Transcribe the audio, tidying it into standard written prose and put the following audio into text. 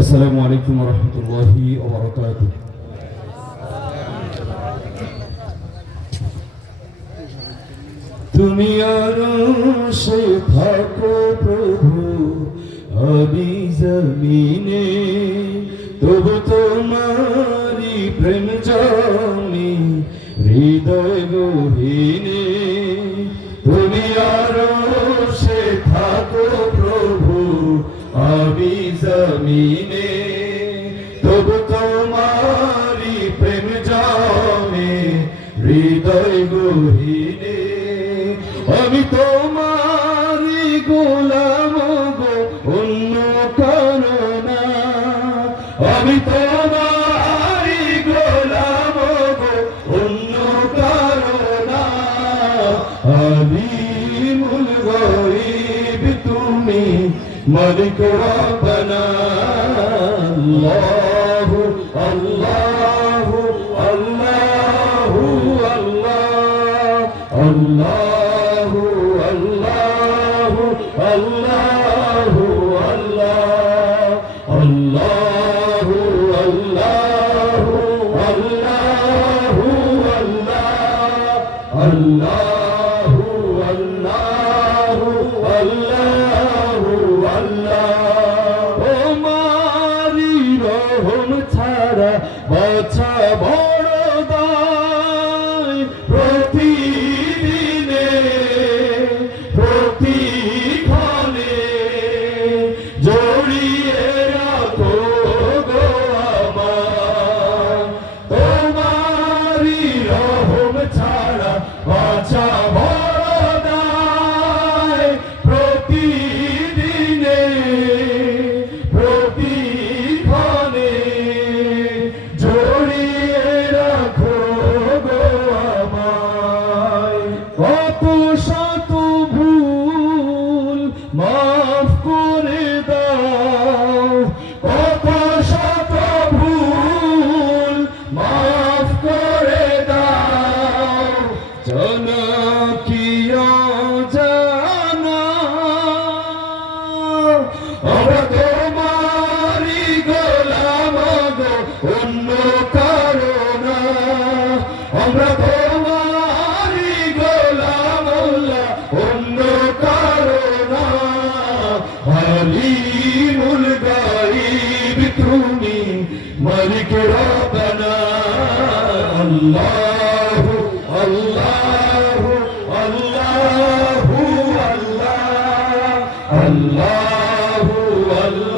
আসসালামু আলাইকুম ওয়া রাহমাতুল্লাহি ওয়া বারাকাতুহু। তুমি আরশে থাকো প্রভু, আমি জমিনে, তবু তোমারি প্রেম জানি হৃদয় গহীনে। তুমি আরশে থাকো প্রভু, আমি জমিনে, তবু তোমারি প্রেম জানে হৃদয় গহীনে। আমি তোমারি গোলাম গো, অন্য কারো না। আমি তোমারি গোলাম গো, অন্য কারো না। আলিমুল গায়ব তুমি, মালিক রব্বানা। আল্লাহু আল্লাহু আল্লাহু আল্লাহ, আল্লাহু আল্লাহু আল্লাহু আল্লাহ, আল্লাহু আল্লাহু আল্লাহু আল্লাহ, আল্লাহু আল্লাহু আল্লাহু আল্লাহ। তোমারি রহম ছাড়া বাছা বড় দায়, প্রতিদিনে প্রতিক্ষণে জড়িয়ে রাখো গো আমায়। তোমারি রহম ছাড়া বাছা বড় দায়, প্রতিদিনে প্রতিক্ষণে জড়িয়ে রাখো গো আমায়। কত শত ভুল মাফ করে দাও, কত শত ভুল মাফ করে দাও। জানা কি অজানা, আমরা তোমারি গোলাম গো, অন্য কারো না। আমরা তোমারি গোলাম আল্লাহ, অন্য কারো না। আলিমুল গায়ব তুমি, মালিক রব্বানা। আল্লাহু আল্লাহু আল্লাহু আল্লাহ, আল্লাহু আল্লাহ।